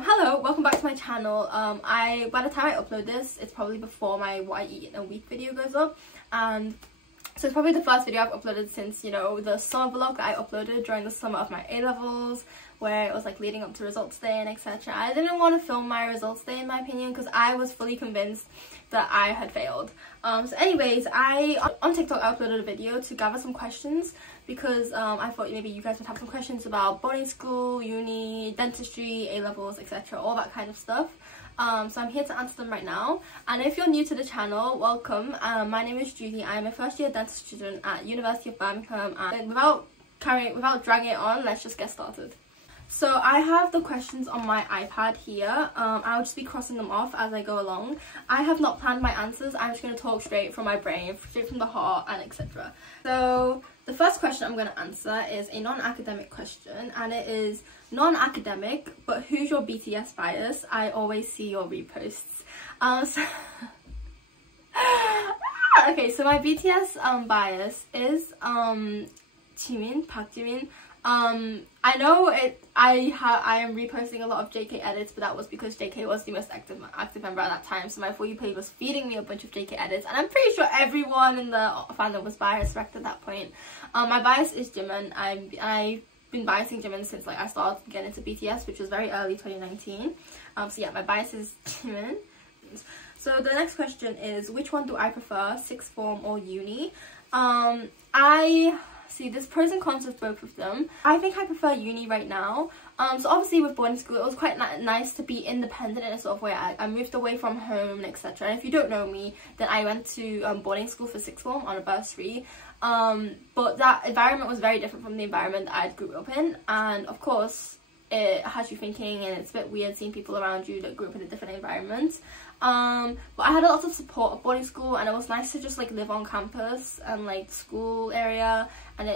Hello, welcome back to my channel. By the time I upload this, it's probably before my what I eat in a week video goes up, and so it's probably the first video I've uploaded since, you know, the summer vlog that I uploaded during the summer of my A-levels, where it was like leading up to results day and etc. I didn't want to film my results day, in my opinion, because I was fully convinced that I had failed. So anyways, on TikTok I uploaded a video to gather some questions because I thought maybe you guys would have some questions about boarding school, uni, dentistry, A-levels, etc, all that kind of stuff. So I'm here to answer them right now, and if you're new to the channel, welcome. My name is Judy. I'm a first year dentist student at University of Birmingham, and without dragging it on, let's just get started. So I have the questions on my iPad here. I'll just be crossing them off as I go along. I have not planned my answers. I'm just going to talk straight from my brain, straight from the heart, and etc. So the first question I'm going to answer is a non-academic question, and it is non-academic, but who's your BTS bias? I always see your reposts. Okay, so my BTS bias is Jimin, Park Jimin. I know I am reposting a lot of JK edits, but that was because JK was the most active member at that time, so my For You page was feeding me a bunch of JK edits, and I'm pretty sure everyone in the fandom was bias wrecked at that point. My bias is Jimin. I've been biasing Jimin since like I started getting into BTS, which was very early 2019. So yeah, my bias is Jimin. So the next question is, which one do I prefer, sixth form or uni? See, there's pros and cons of both of them. I think I prefer uni right now. So obviously with boarding school, it was quite nice to be independent in a sort of way. I moved away from home, etc. And if you don't know me, then I went to boarding school for sixth form on a bursary. But that environment was very different from the environment that I grew up in. And of course, it has you thinking, and it's a bit weird seeing people around you that grew up in a different environment. But I had a lot of support at boarding school, and it was nice to just like live on campus and like the school area, and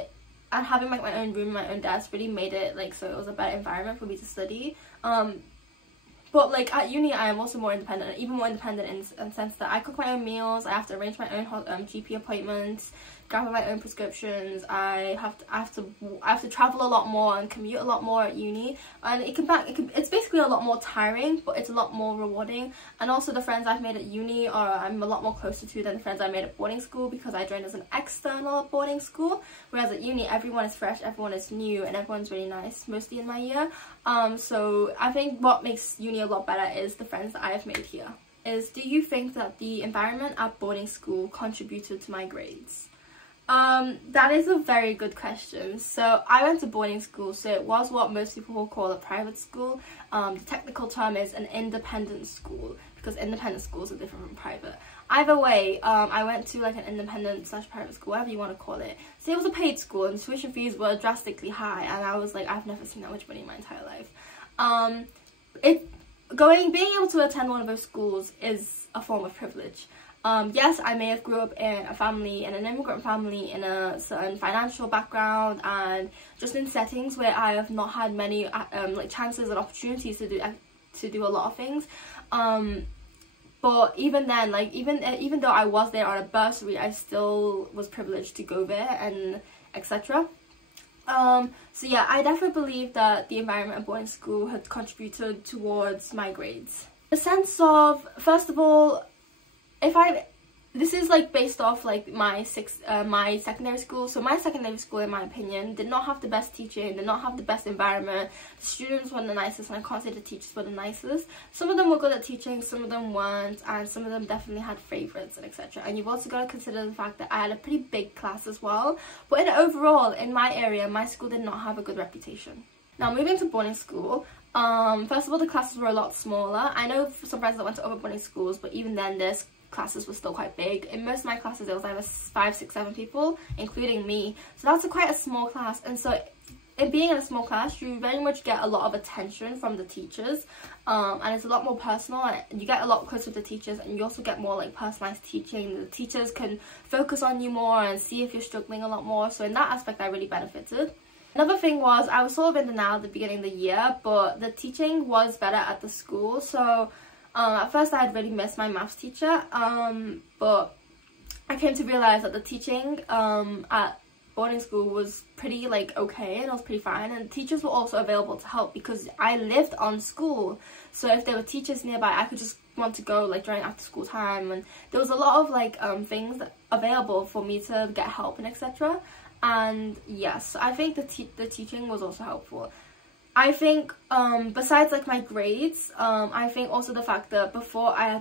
having like my own room, my own desk really made it like so it was a better environment for me to study. But like at uni, I am also more independent, even more independent in the sense that I cook my own meals, I have to arrange my own GP appointments, gather my own prescriptions. I have to travel a lot more and commute a lot more at uni, and it's basically a lot more tiring, but it's a lot more rewarding. And also the friends I've made at uni I'm a lot more closer to than the friends I made at boarding school, because I joined as an external at boarding school, whereas at uni everyone is fresh, everyone is new, and everyone's really nice, mostly in my year. So I think what makes uni a lot better is the friends that I have made here. Do you think that the environment at boarding school contributed to my grades? That is a very good question. So I went to boarding school, so it was what most people will call a private school. The technical term is an independent school, because independent schools are different from private. Either way, I went to like an independent / private school, whatever you want to call it. So it was a paid school, and tuition fees were drastically high, and I was like, I've never seen that much money in my entire life. Being able to attend one of those schools is a form of privilege. Yes, I may have grew up in an immigrant family, in a certain financial background, and just in settings where I have not had many like chances and opportunities to do a lot of things. But even then, like even though I was there on a bursary, I still was privileged to go there and etc. So yeah, I definitely believe that the environment at boarding school had contributed towards my grades. The sense of, first of all, this is like based off like my secondary school. So my secondary school, in my opinion, did not have the best teaching, did not have the best environment. The students weren't the nicest, and I can't say the teachers were the nicest. Some of them were good at teaching, some of them weren't, and some of them definitely had favourites and etc. And you've also got to consider the fact that I had a pretty big class as well. But overall, in my area, my school did not have a good reputation. Now, moving to boarding school, first of all, the classes were a lot smaller. I know some friends that went to other boarding schools, but even then, this classes were still quite big. In most of my classes, there was either 5, 6, 7 people, including me. So that's quite a small class, and so in being in a small class, you very much get a lot of attention from the teachers, and it's a lot more personal, and you get a lot closer to the teachers, and you also get more like personalized teaching. The teachers can focus on you more and see if you're struggling a lot more, so in that aspect I really benefited. Another thing was, I was sort of in denial at the beginning of the year, but the teaching was better at the school. So at first I had really missed my maths teacher, but I came to realise that the teaching at boarding school was pretty like okay, and it was pretty fine, and teachers were also available to help because I lived on school. So if there were teachers nearby, I could just want to go like during after school time, and there was a lot of like things available for me to get help and etc. And yes, I think the teaching was also helpful. I think besides like my grades, I think also the fact that before I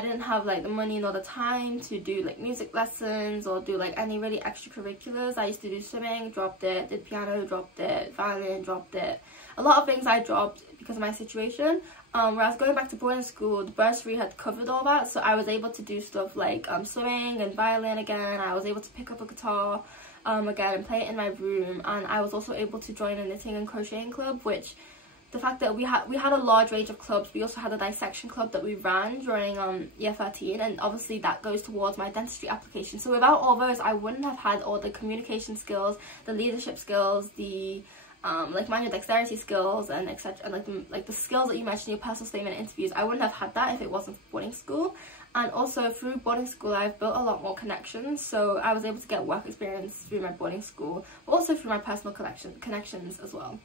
didn't have like the money nor the time to do like music lessons or do like any really extracurriculars. I used to do swimming, dropped it, did piano, dropped it, violin, dropped it. A lot of things I dropped because of my situation. Whereas going back to boarding school, the bursary had covered all that, so I was able to do stuff like swimming and violin again. I was able to pick up a guitar again and play it in my room, and I was also able to join a knitting and crocheting club, which the fact that we had a large range of clubs. We also had a dissection club that we ran during year 13, and obviously that goes towards my dentistry application. So without all those, I wouldn't have had all the communication skills, the leadership skills, the like manual dexterity skills and etc, and like the skills that you mentioned in your personal statement interviews. I wouldn't have had that if it wasn't for boarding school. And also through boarding school, I've built a lot more connections, so I was able to get work experience through my boarding school, but also through my personal connections as well.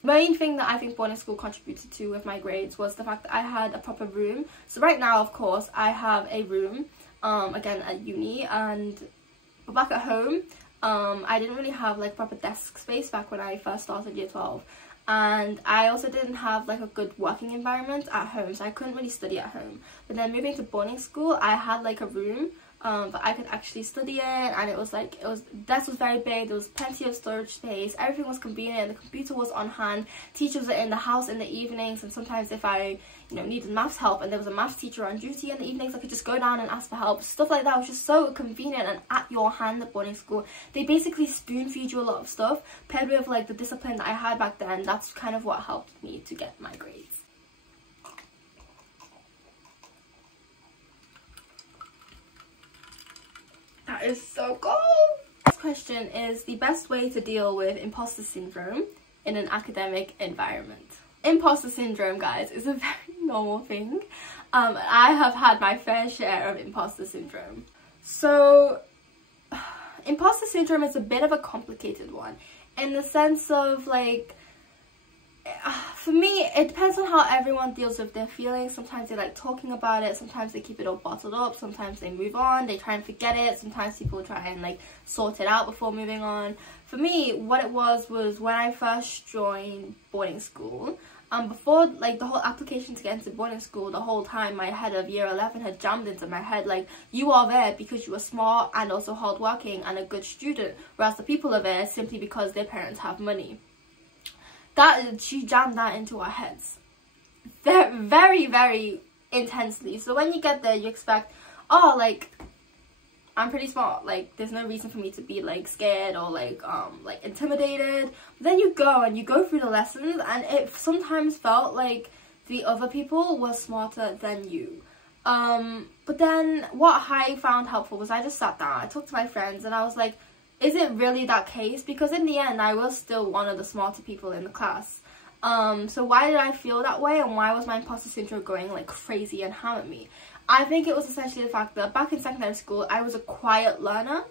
The main thing that I think boarding school contributed to with my grades was the fact that I had a proper room. So right now, of course, I have a room, again at uni, but back at home, I didn't really have like proper desk space back when I first started year 12. And I also didn't have like a good working environment at home, so I couldn't really study at home. But then moving to boarding school, I had like a room that I could actually study in, and desk was very big, there was plenty of storage space, everything was convenient, the computer was on hand, teachers were in the house in the evenings, and sometimes if I needed maths help and there was a maths teacher on duty in the evenings, I could just go down and ask for help. Stuff like that was just so convenient and at your hand at boarding school. They basically spoon feed you a lot of stuff, paired with like the discipline that I had back then. That's kind of what helped me to get my grades. That is so cool! Next question is the best way to deal with imposter syndrome in an academic environment. Imposter syndrome, guys, is a very normal thing. I have had my fair share of imposter syndrome. So, imposter syndrome is a bit of a complicated one in the sense of like, for me, it depends on how everyone deals with their feelings. Sometimes they like talking about it, sometimes they keep it all bottled up, sometimes they move on, they try and forget it, sometimes people try and like sort it out before moving on. For me, what it was when I first joined boarding school, before like the whole application to get into boarding school, the whole time my head of year 11 had jammed into my head like, you are there because you are smart and also hardworking and a good student, whereas the people are there simply because their parents have money. She jammed that into our heads very, very intensely. So when you get there, you expect, oh, like, I'm pretty smart, like, there's no reason for me to be, like, scared or, like intimidated. But then you go through the lessons, and it sometimes felt like the other people were smarter than you. But then what I found helpful was I just sat down, I talked to my friends, and I was like, is it really that case? Because in the end, I was still one of the smarter people in the class. So why did I feel that way, and why was my imposter syndrome going like crazy and ham at me? I think it was essentially the fact that back in secondary school, I was a quiet learner.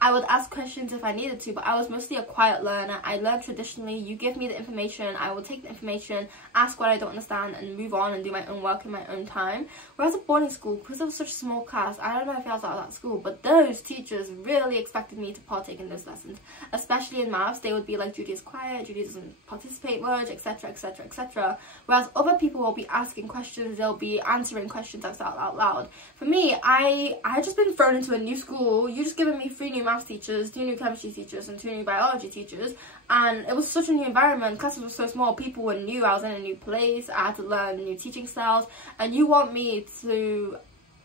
I would ask questions if I needed to, but I was mostly a quiet learner. I learned traditionally. You give me the information, I will take the information, ask what I don't understand, and move on and do my own work in my own time. Whereas at boarding school, because it was such a small class, I don't know if I was out of that school, but those teachers really expected me to partake in those lessons. Especially in maths, they would be like, Judy is quiet, Judy doesn't participate much, etc, etc, etc. Whereas other people will be asking questions, they'll be answering questions out loud. For me, I had just been thrown into a new school. You just given me 3 new maths teachers, 2 new chemistry teachers, and 2 new biology teachers, and it was such a new environment. Classes were so small, people were new, I was in a new place, I had to learn new teaching styles, and you want me to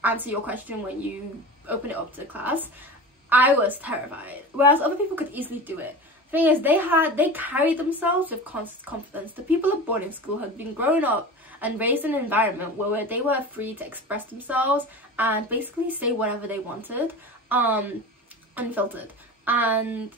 answer your question when you open it up to class. I was terrified, whereas other people could easily do it. The thing is, they carried themselves with confidence. The people at boarding school had been grown up and raised in an environment where they were free to express themselves and basically say whatever they wanted, unfiltered, and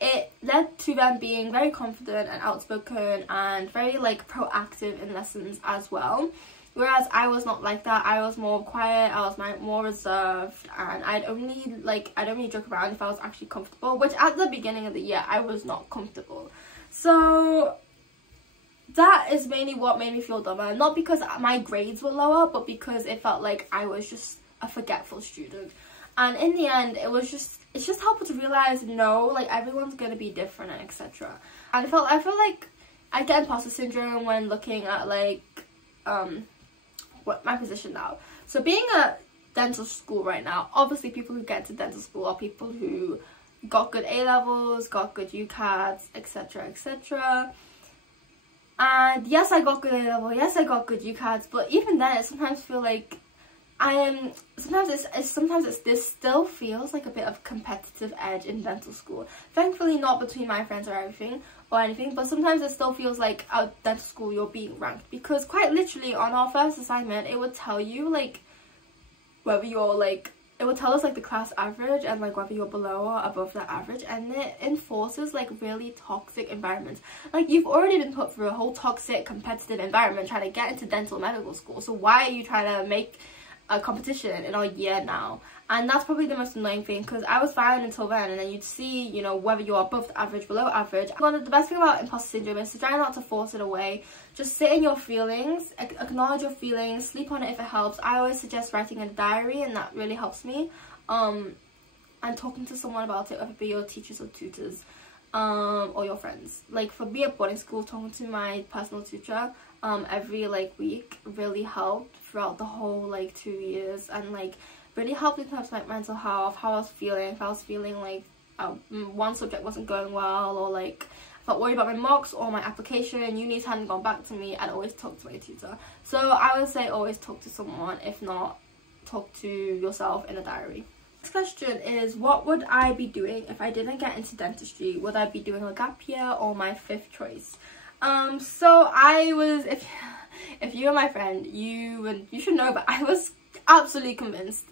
it led to them being very confident and outspoken and very like proactive in lessons as well. Whereas I was not like that. I was more quiet, I was more reserved, and I'd only joke around if I was actually comfortable, which at the beginning of the year I was not comfortable. So that is mainly what made me feel dumber. Not because my grades were lower, but because it felt like I was just a forgetful student. And in the end, it's just helpful to realize, no, like, everyone's gonna be different and etc. And I feel like I get imposter syndrome when looking at, like, what my position now. So being at dental school right now, obviously people who get to dental school are people who got good A-levels, got good UCATs, etc, etc. And yes, I got good A-level, yes, I got good UCATs, but even then, I sometimes feel like sometimes this still feels like a bit of competitive edge in dental school. Thankfully not between my friends or anything, but sometimes it still feels like at dental school you're being ranked, because quite literally on our first assignment it would tell you like whether you're like, it would tell us like the class average and like whether you're below or above that average, and it enforces like really toxic environments. Like, you've already been put through a whole toxic competitive environment trying to get into dental medical school, so why are you trying to make a competition in our year now? And that's probably the most annoying thing, because I was fine until then, and then you'd see, you know, whether you're above the average, below average. Well, the best thing about imposter syndrome is to try not to force it away. Just sit in your feelings, acknowledge your feelings, sleep on it if it helps. I always suggest writing a diary, and that really helps me. And talking to someone about it, whether it be your teachers or tutors, or your friends. Like, for me at boarding school, talking to my personal tutor every like week really helped throughout the whole like 2 years, and like really helped in terms of like mental health, how I was feeling. If I was feeling like one subject wasn't going well, or like I felt worried about my marks or my application, unis hadn't gone back to me, I'd always talk to my tutor. So I would say always talk to someone, if not talk to yourself in a diary. Next question is, what would I be doing if I didn't get into dentistry? Would I be doing a gap year or my 5th choice? So I was, if you were my friend, you should know, but I was absolutely convinced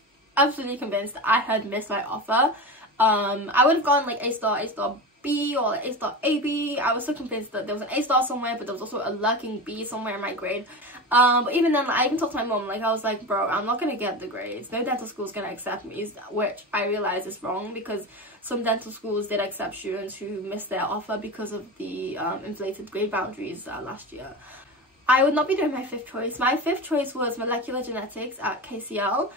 I had missed my offer. I would have gone like A star B, or like A star AB. I was so convinced that there was an A star somewhere, but there was also a lurking B somewhere in my grade. But even then, like, I even talked to my mom, like, I was like, bro, I'm not gonna get the grades, no dental school's gonna accept me, which I realized is wrong, because some dental schools did accept students who missed their offer because of the inflated grade boundaries last year. I would not be doing my 5th choice. My 5th choice was molecular genetics at KCL,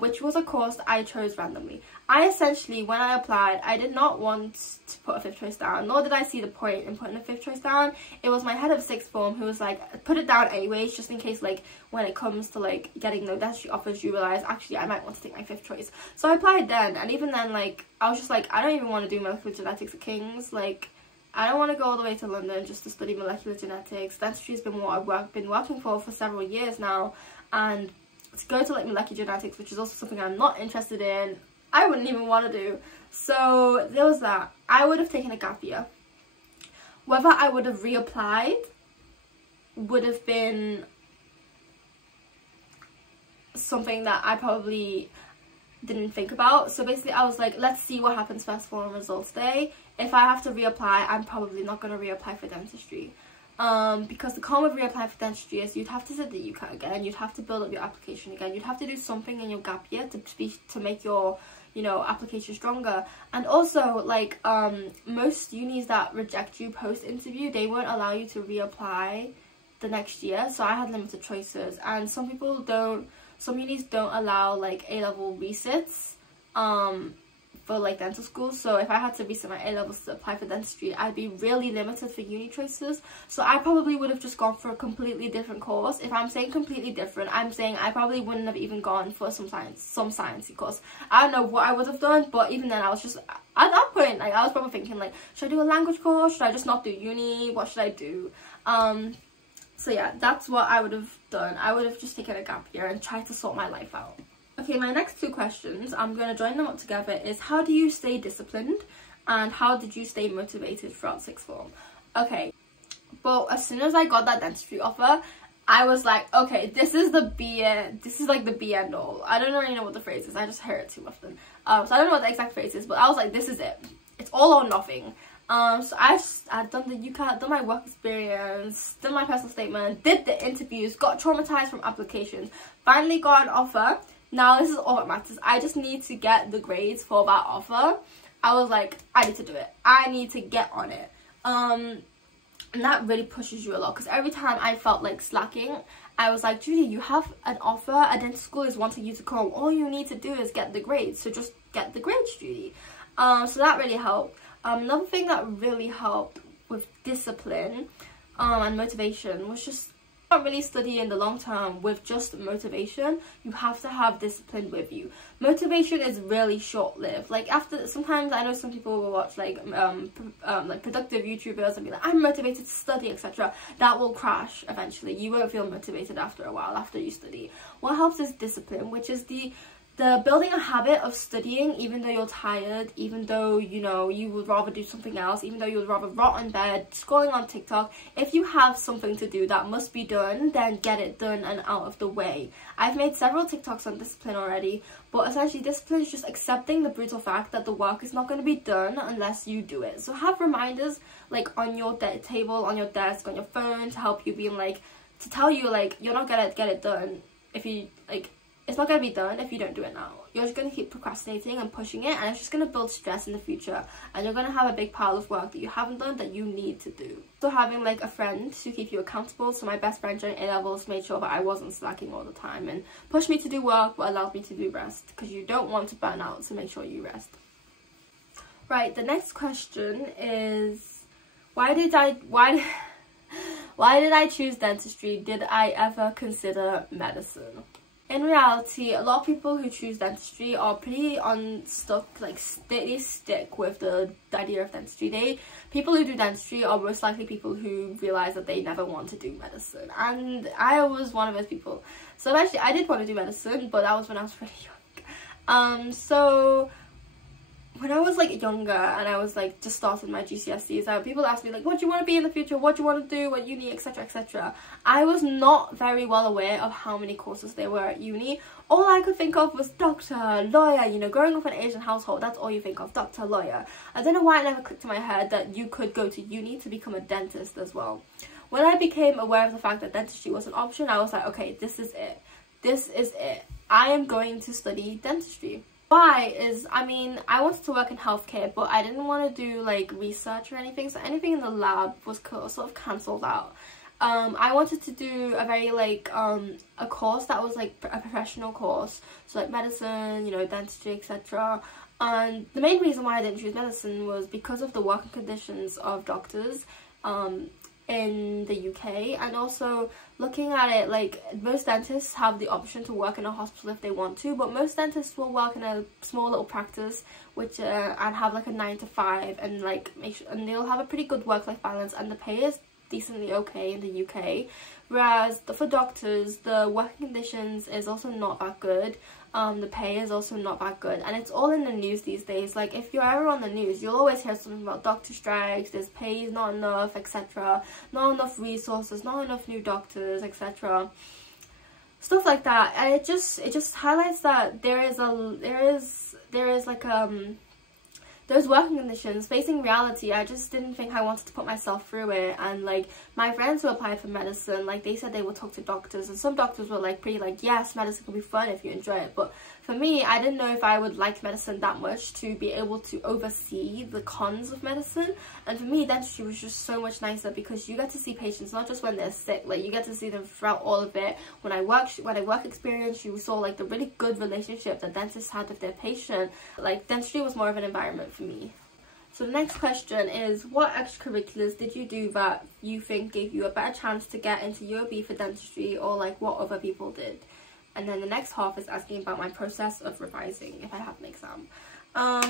which was a course I chose randomly. I essentially, when I applied, I did not want to put a 5th choice down, nor did I see the point in putting a 5th choice down. It was my head of 6th form who was like, put it down anyways, just in case, like, when it comes to like getting no dentistry offers, you realise actually I might want to take my 5th choice. So I applied then, and even then, like, I was just like, I don't even want to do molecular genetics at King's. Like, I don't want to go all the way to London just to study molecular genetics. Dentistry has been what I've been working for several years now, and to go to like molecular genetics, which is also something I'm not interested in, I wouldn't even want to do. So there was that. I would have taken a gap year. Whether I would have reapplied would have been something that I probably didn't think about. So basically I was like, let's see what happens first of all on results day. If I have to reapply, I'm probably not going to reapply for dentistry. Because the con with reapplying for dentistry is you'd have to sit the UCAT again, you'd have to build up your application again, you'd have to do something in your gap year to make your, you know, application stronger. And also, like, most unis that reject you post-interview, they won't allow you to reapply the next year, so I had limited choices. And some unis don't allow like A-level resits for like dental school, so if I had to resit my A-levels to apply for dentistry, I'd be really limited for uni choices. So I probably would have just gone for a completely different course. If I'm saying completely different, I'm saying I probably wouldn't have even gone for some sciencey course. I don't know what I would have done, but even then I was just, at that point, like, I was probably thinking like, should I do a language course? Should I just not do uni? What should I do? So yeah, that's what I would have done. I would have just taken a gap year and tried to sort my life out. Okay, my next 2 questions, I'm going to join them up together, is how do you stay disciplined and how did you stay motivated throughout 6th form? Okay, well, as soon as I got that dentistry offer, I was like, okay, this is like the be end all. I don't really know what the phrase is, I just hear it too often. So I don't know what the exact phrase is, but I was like, this is it. It's all or nothing. So I've done the UCAT, done my work experience, done my personal statement, did the interviews, got traumatized from applications, finally got an offer. Now this is all that matters. I just need to get the grades for that offer. I was like, I need to do it. I need to get on it. And that really pushes you a lot, because every time I felt like slacking, I was like, Judy, you have an offer, a dental school is wanting you to come. All you need to do is get the grades. So just get the grades, Judy. So that really helped. Another thing that really helped with discipline and motivation was just not really study in the long term with just motivation. You have to have discipline with you. Motivation is really short-lived. Like, after, sometimes I know some people will watch like productive YouTubers and be like, I'm motivated to study, etc. That will crash eventually. You won't feel motivated after a while, after you study. What helps is discipline, which is the building a habit of studying even though you're tired, even though, you know, you would rather do something else, even though you would rather rot in bed scrolling on TikTok. If you have something to do that must be done, then get it done and out of the way. I've made several TikToks on discipline already, but essentially discipline is just accepting the brutal fact that the work is not going to be done unless you do it. So have reminders like on your table, on your desk, on your phone, to help you, being like, to tell you like you're not gonna get it done if you like. It's not going to be done if you don't do it now. You're just going to keep procrastinating and pushing it, and it's just going to build stress in the future, and you're going to have a big pile of work that you haven't done that you need to do. So having like a friend to keep you accountable. So my best friend during A-levels made sure that I wasn't slacking all the time and pushed me to do work but allowed me to do rest, because you don't want to burn out, so make sure you rest. Right, the next question is, why did I choose dentistry? Did I ever consider medicine? In reality, a lot of people who choose dentistry are pretty unstuck, like they stick with the idea of dentistry. People who do dentistry are most likely people who realize that they never want to do medicine, and I was one of those people. So actually I did want to do medicine, but that was when I was pretty young. So when I was like younger and I was like just started my GCSEs, people asked me like, what do you want to be in the future, what do you want to do at uni, etc, etc. I was not very well aware of how many courses there were at uni. All I could think of was doctor, lawyer. You know, growing up in an Asian household, that's all you think of, doctor, lawyer. I don't know why it never clicked in my head that you could go to uni to become a dentist as well. When I became aware of the fact that dentistry was an option, I was like, okay, this is it. This is it. I am going to study dentistry. Why is, I mean, I wanted to work in healthcare, but I didn't want to do like research or anything, so anything in the lab was sort of cancelled out. I wanted to do a very like a course that was like a professional course, so like medicine, you know, dentistry, etc. And the main reason why I didn't choose medicine was because of the working conditions of doctors in the UK, and also looking at it, like, most dentists have the option to work in a hospital if they want to, but most dentists will work in a small little practice which and have like a 9 to 5 and like make sure, and they'll have a pretty good work-life balance, and the pay is decently okay in the UK. Whereas for doctors, the working conditions is also not that good. The pay is also not that good, and it's all in the news these days. Like, if you're ever on the news, you'll always hear something about doctor strikes, there's pay is not enough, etc. Not enough resources, not enough new doctors, etc. Stuff like that, and it just highlights that there's working conditions facing reality. I just didn't think I wanted to put myself through it. And like, my friends who applied for medicine, like, they said they would talk to doctors, and some doctors were like pretty like, yes, medicine can be fun if you enjoy it, but for me, I didn't know if I would like medicine that much to be able to oversee the cons of medicine. And for me, dentistry was just so much nicer, because you get to see patients not just when they're sick, like, you get to see them throughout all of it. When I work experience, you saw like the really good relationship that dentists had with their patient. Like, dentistry was more of an environment for me. So the next question is, what extracurriculars did you do that you think gave you a better chance to get into UOB for dentistry, or like what other people did? And then the next half is asking about my process of revising if I have an exam.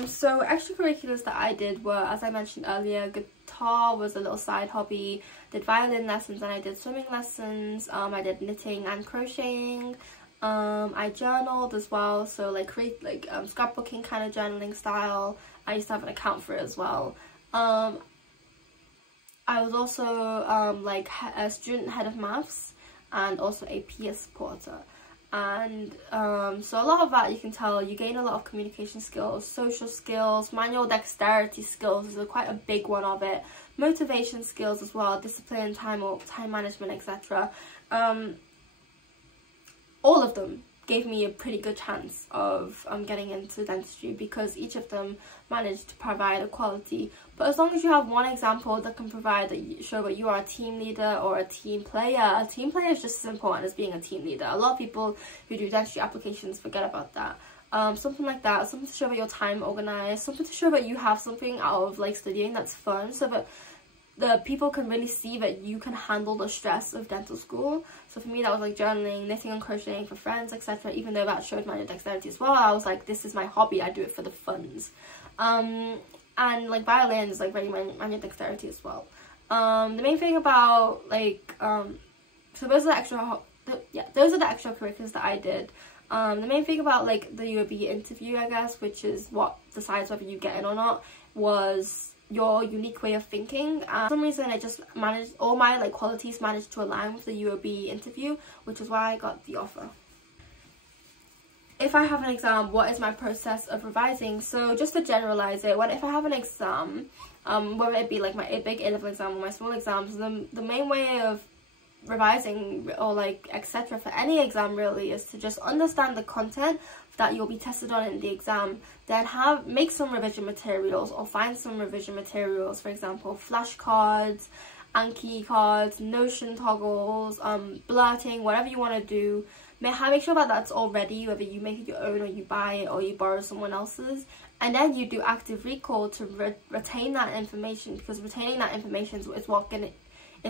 So extracurriculars that I did were, as I mentioned earlier, guitar was a little side hobby, did violin lessons, and I did swimming lessons. I did knitting and crocheting. I journaled as well, so like scrapbooking kind of journaling style. I used to have an account for it as well. I was also like a student head of maths and also a peer supporter. And so a lot of that, you can tell you gain a lot of communication skills, social skills, manual dexterity skills is quite a big one of it, motivation skills as well, discipline, time management, etc. All of them gave me a pretty good chance of getting into dentistry, because each of them managed to provide a quality. But as long as you have one example that can provide that you show that you are a team leader or a team player is just as important as being a team leader. A lot of people who do dentistry applications forget about that. Something like that, something to show that your time organized, something to show that you have something out of like studying that's fun, so that the people can really see that you can handle the stress of dental school. So for me, that was like journaling, knitting and crocheting for friends, etc. Even though that showed manual dexterity as well, I was like, this is my hobby, I do it for the funds. And like violin is like very manual dexterity as well. The main thing about like so those are the extracurriculars that I did. The main thing about like the UAB interview, I guess, which is what decides whether you get in or not, was your unique way of thinking. For some reason, it just managed, all my like qualities managed to align with the UAB interview, which is why I got the offer. If I have an exam, what is my process of revising? So just to generalize it, if I have an exam, whether it be like my big A-level exam or my small exams, the main way of revising or like etc. for any exam really is to just understand the content that you'll be tested on in the exam, then make some revision materials or find some revision materials, for example flashcards, Anki cards, Notion toggles, blurting, whatever you want to do. Make sure that that's all ready, whether you make it your own or you buy it or you borrow someone else's, and then you do active recall to retain that information, because retaining that information is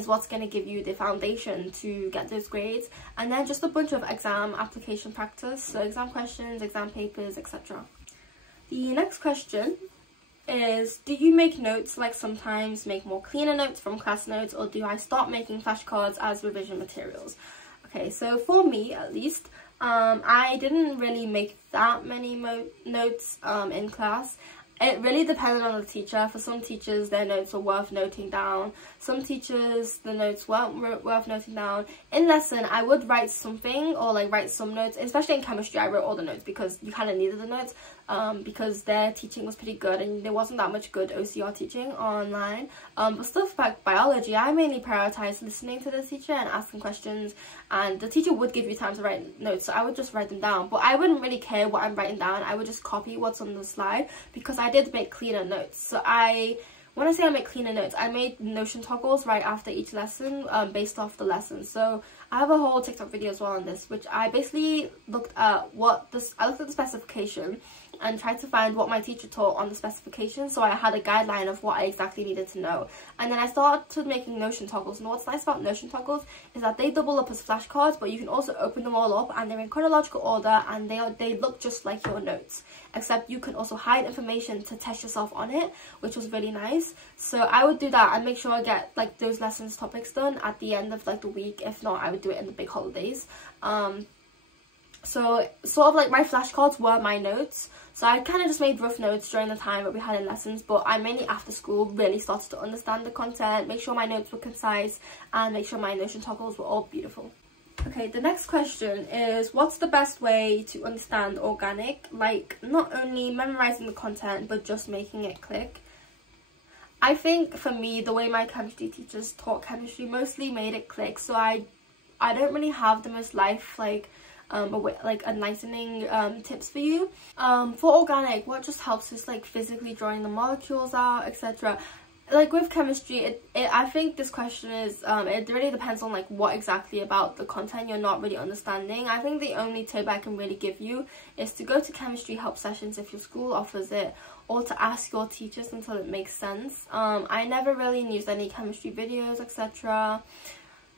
what's going to give you the foundation to get those grades. And then just a bunch of exam application practice, so exam questions, exam papers, etc. The next question is, do you make notes like sometimes make more cleaner notes from class notes, or do I start making flashcards as revision materials? Okay, so for me at least, I didn't really make that many notes in class. It really depended on the teacher. For some teachers, their notes were worth noting down. Some teachers, the notes weren't worth noting down. In lesson, I would write something or like write some notes. Especially in chemistry, I wrote all the notes because you kind of needed the notes, because their teaching was pretty good and there wasn't that much good OCR teaching online. But stuff like biology, I mainly prioritized listening to the teacher and asking questions. And the teacher would give you time to write notes, so I would just write them down. But I wouldn't really care what I'm writing down. I would just copy what's on the slide, because I did make cleaner notes. So when I say I make cleaner notes, I made Notion toggles right after each lesson, based off the lesson. So I have a whole TikTok video as well on this, which I basically looked at the specification and tried to find what my teacher taught on the specification, so I had a guideline of what I exactly needed to know. And then I started making Notion toggles, and what's nice about Notion toggles is that they double up as flashcards, but you can also open them all up and they're in chronological order, and they look just like your notes, except you can also hide information to test yourself on it, which was really nice. So I would do that and make sure I get like those lessons topics done at the end of like the week. If not, I would do it in the big holidays. So sort of like my flashcards were my notes, so I kind of just made rough notes during the time that we had in lessons, but I mainly after school really started to understand the content, make sure my notes were concise, and make sure my Notion toggles were all beautiful. Okay, the next question is, what's the best way to understand organic, like not only memorizing the content but just making it click? I think for me, the way my chemistry teachers taught chemistry mostly made it click, so I don't really have the most enlightening tips for you. For organic, what just helps is like physically drawing the molecules out, etc. Like with chemistry, I think this question is it really depends on like what exactly about the content you're not really understanding. I think the only tip I can really give you is to go to chemistry help sessions if your school offers it, or to ask your teachers until it makes sense. I never really used any chemistry videos, etc.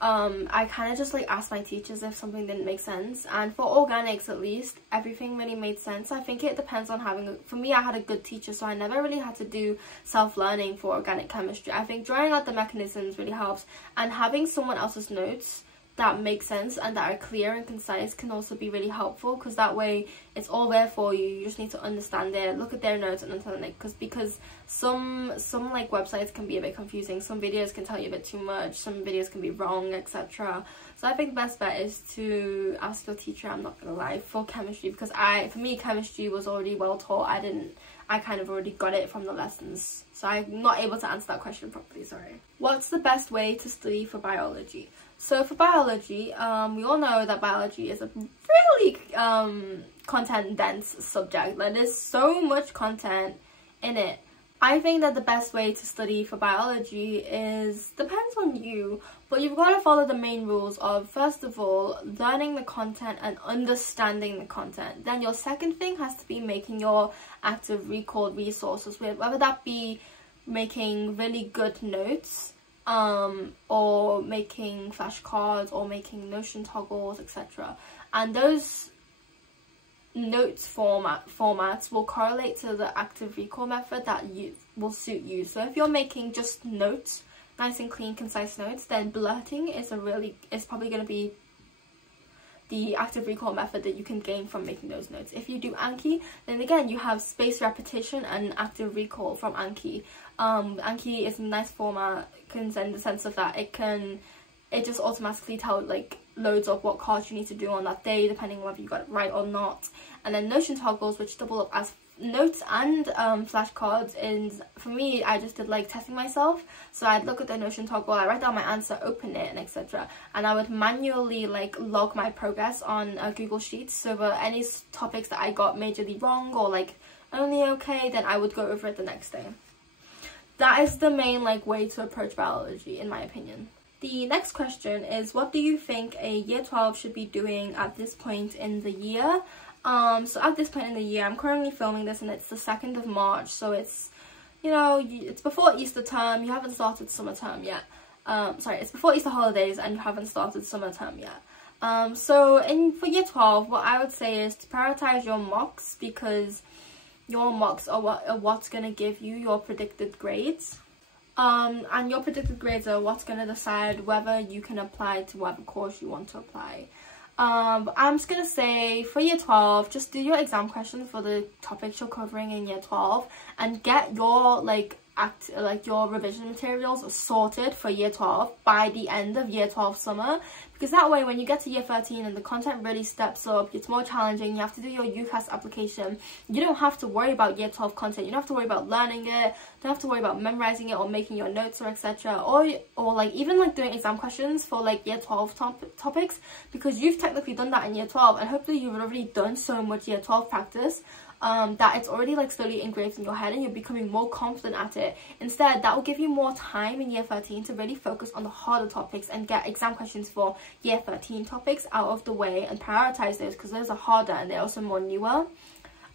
I kind of just like asked my teachers if something didn't make sense, and for organics at least, everything really made sense. I think it depends on for me, I had a good teacher, so I never really had to do self-learning for organic chemistry. I think drawing out the mechanisms really helps, and having someone else's notes that make sense and that are clear and concise can also be really helpful, because that way it's all there for you. You just need to understand it, look at their notes and understand it, because some like websites can be a bit confusing, some videos can tell you a bit too much, some videos can be wrong, etc. So I think the best bet is to ask your teacher, I'm not gonna lie, for chemistry, because for me chemistry was already well taught. I kind of already got it from the lessons, so I'm not able to answer that question properly, sorry. What's the best way to study for biology? So for biology, we all know that biology is a really content dense subject. Like, there's so much content in it. I think that the best way to study for biology depends on you, but you've got to follow the main rules of, first of all, learning the content and understanding the content. Then your second thing has to be making your active recall resources, whether that be making really good notes, or making flashcards, or making Notion toggles, etc. And those notes formats will correlate to the active recall method that will suit you. So if you're making just notes, nice and clean, concise notes, then blurting is probably going to be the active recall method that you can gain from making those notes. If you do Anki, then again you have spaced repetition and active recall from Anki. Anki is a nice format in the sense of that it just automatically tells like loads of what cards you need to do on that day, depending on whether you got it right or not. And then Notion toggles, which double up as notes and flashcards. And for me, I just did like testing myself, so I'd look at the Notion toggle, I write down my answer, open it, and etc. And I would manually like log my progress on Google Sheets, so for any topics that I got majorly wrong or like only okay, then I would go over it the next day. That is the main like way to approach biology, in my opinion. The next question is, what do you think a year 12 should be doing at this point in the year? So at this point in the year, I'm currently filming this and it's the 2nd of March, so it's, you know, it's before Easter term, you haven't started summer term yet. Sorry, it's before Easter holidays and you haven't started summer term yet. So for year 12, what I would say is to prioritize your mocks, because your mocks are what's going to give you your predicted grades. And your predicted grades are what's going to decide whether you can apply to whatever course you want to apply. I'm just going to say for year 12, just do your exam questions for the topics you're covering in year 12 and get your your revision materials sorted for year 12 by the end of year 12 summer, because that way when you get to year 13 and the content really steps up, it's more challenging, you have to do your UCAS application, you don't have to worry about year 12 content, you don't have to worry about learning it, you don't have to worry about memorizing it or making your notes or etc, or like even like doing exam questions for like year 12 topics, because you've technically done that in year 12 and hopefully you've already done so much year 12 practice that it's already like slowly engraved in your head and you're becoming more confident at it. Instead, that will give you more time in year 13 to really focus on the harder topics and get exam questions for year 13 topics out of the way and prioritize those, because those are harder and they're also more newer.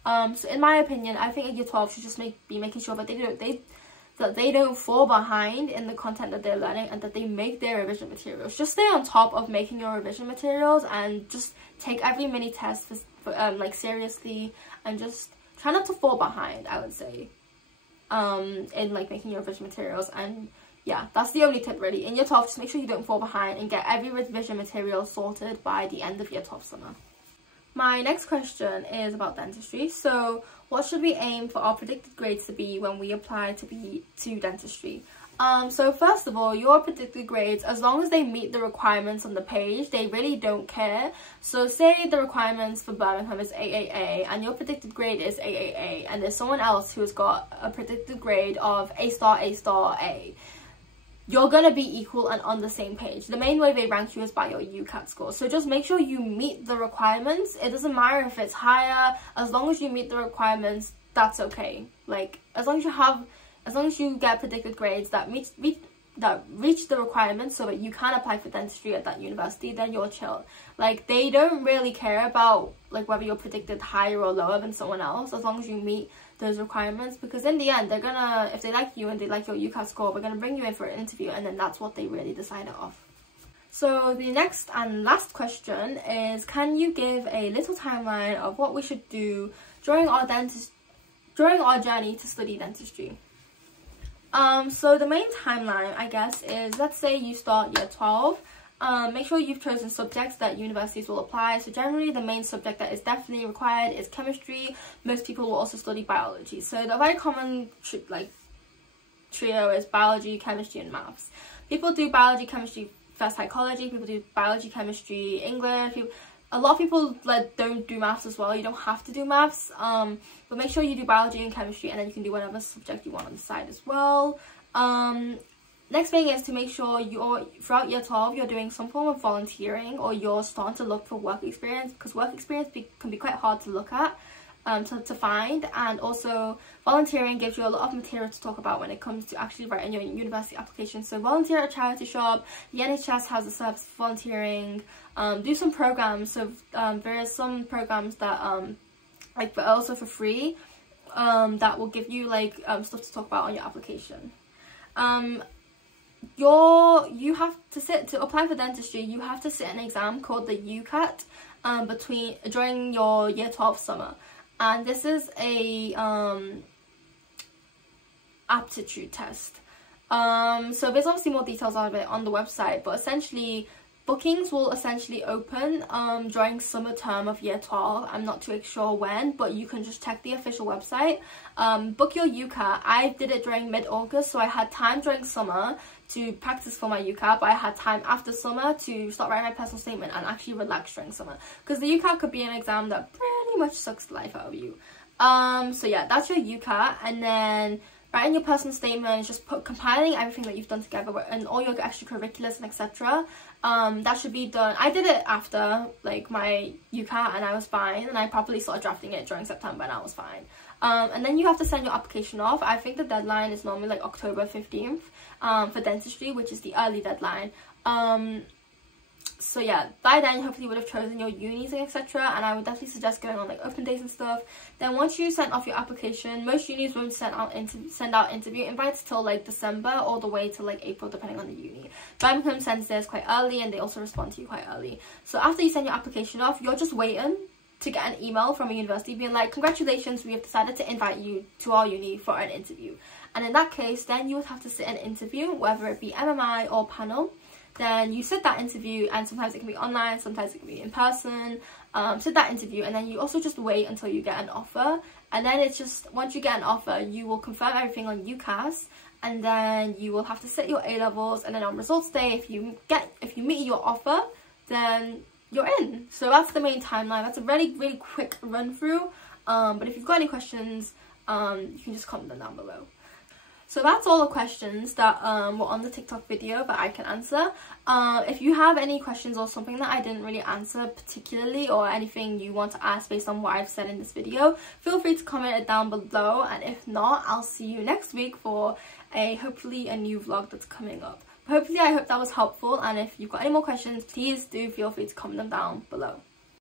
So in my opinion, I think year 12 should just be making sure that they don't fall behind in the content that they're learning and that they make their revision materials. Just stay on top of making your revision materials and just take every mini test like seriously, and just try not to fall behind, I would say, in like making your revision materials. And yeah, that's the only tip really. In year 12, just make sure you don't fall behind and get every revision material sorted by the end of year 12 summer. My next question is about dentistry. So what should we aim for our predicted grades to be when we apply to dentistry? So first of all, your predicted grades, as long as they meet the requirements on the page, they really don't care. So say the requirements for Birmingham is AAA and your predicted grade is AAA, and there's someone else who's got a predicted grade of A star, A star, A. You're going to be equal and on the same page. The main way they rank you is by your UCAT score. So just make sure you meet the requirements. It doesn't matter if it's higher, as long as you meet the requirements, that's okay. Like, as long as you get predicted grades that reach the requirements so that you can apply for dentistry at that university, then you're chill. Like, they don't really care about like whether you're predicted higher or lower than someone else, as long as you meet those requirements, because in the end they're gonna, if they like you and they like your UCAS score, they're gonna bring you in for an interview, and then that's what they really decide off. So the next and last question is, can you give a little timeline of what we should do during our journey to study dentistry? So the main timeline, I guess, is, let's say you start year 12 make sure you've chosen subjects that universities will apply. So generally the main subject that is definitely required is chemistry. Most people will also study biology. So the very common trio is biology, chemistry and maths. People do biology, chemistry, first psychology. People do biology, chemistry, English. A lot of people don't do maths as well. You don't have to do maths, but make sure you do biology and chemistry, and then you can do whatever subject you want on the side as well. Next thing is to make sure throughout year 12 you're doing some form of volunteering, or you're starting to look for work experience, because work experience can be quite hard to look at, to find. And also volunteering gives you a lot of material to talk about when it comes to actually writing your university application. So volunteer at a charity shop. The NHS has a service for volunteering. Do some programs. So there are some programs that but also for free, that will give you stuff to talk about on your application. You have to apply for dentistry. You have to sit an exam called the UCAT during your year 12 summer, and this is a aptitude test. So there's obviously more details on it on the website, but essentially bookings will open during summer term of year 12. I'm not too sure when, but you can just check the official website. Book your UCAT. I did it during mid-August, so I had time during summer to practice for my UCAT, but I had time after summer to start writing my personal statement and actually relax during summer, because the UCAT could be an exam that pretty much sucks the life out of you. So yeah, that's your UCAT. And then writing your personal statement is just compiling everything that you've done together and all your extracurriculars and etc. That should be done. I did it after my UCAT and I was fine, and I properly started drafting it during September and I was fine. And then you have to send your application off. I think the deadline is normally October 15th for dentistry, which is the early deadline. So yeah, by then hopefully you would have chosen your unis and etc, and I would definitely suggest going on open days and stuff. Then once you send off your application, most unis won't send out interview invites till December all the way to April, depending on the uni. Birmingham sends theirs quite early, and they also respond to you quite early. So after you send your application off, you're just waiting to get an email from a university being like, congratulations, we have decided to invite you to our uni for an interview. And in that case, then you would have to sit an interview, whether it be MMI or panel. Then you sit that interview, and sometimes it can be online, sometimes it can be in person. Sit that interview, and then you also just wait until you get an offer. And then it's just, once you get an offer, you will confirm everything on UCAS, and then you will have to sit your A-levels, and then on results day, if you meet your offer, then you're in. So that's the main timeline. That's a really quick run through, but if you've got any questions, you can just comment them down below. So that's all the questions that were on the TikTok video that I can answer. If you have any questions or something that I didn't really answer particularly, or anything you want to ask based on what I've said in this video, feel free to comment it down below. And if not, I'll see you next week for hopefully a new vlog that's coming up. Hopefully I hope that was helpful, and if you've got any more questions, please do feel free to comment them down below.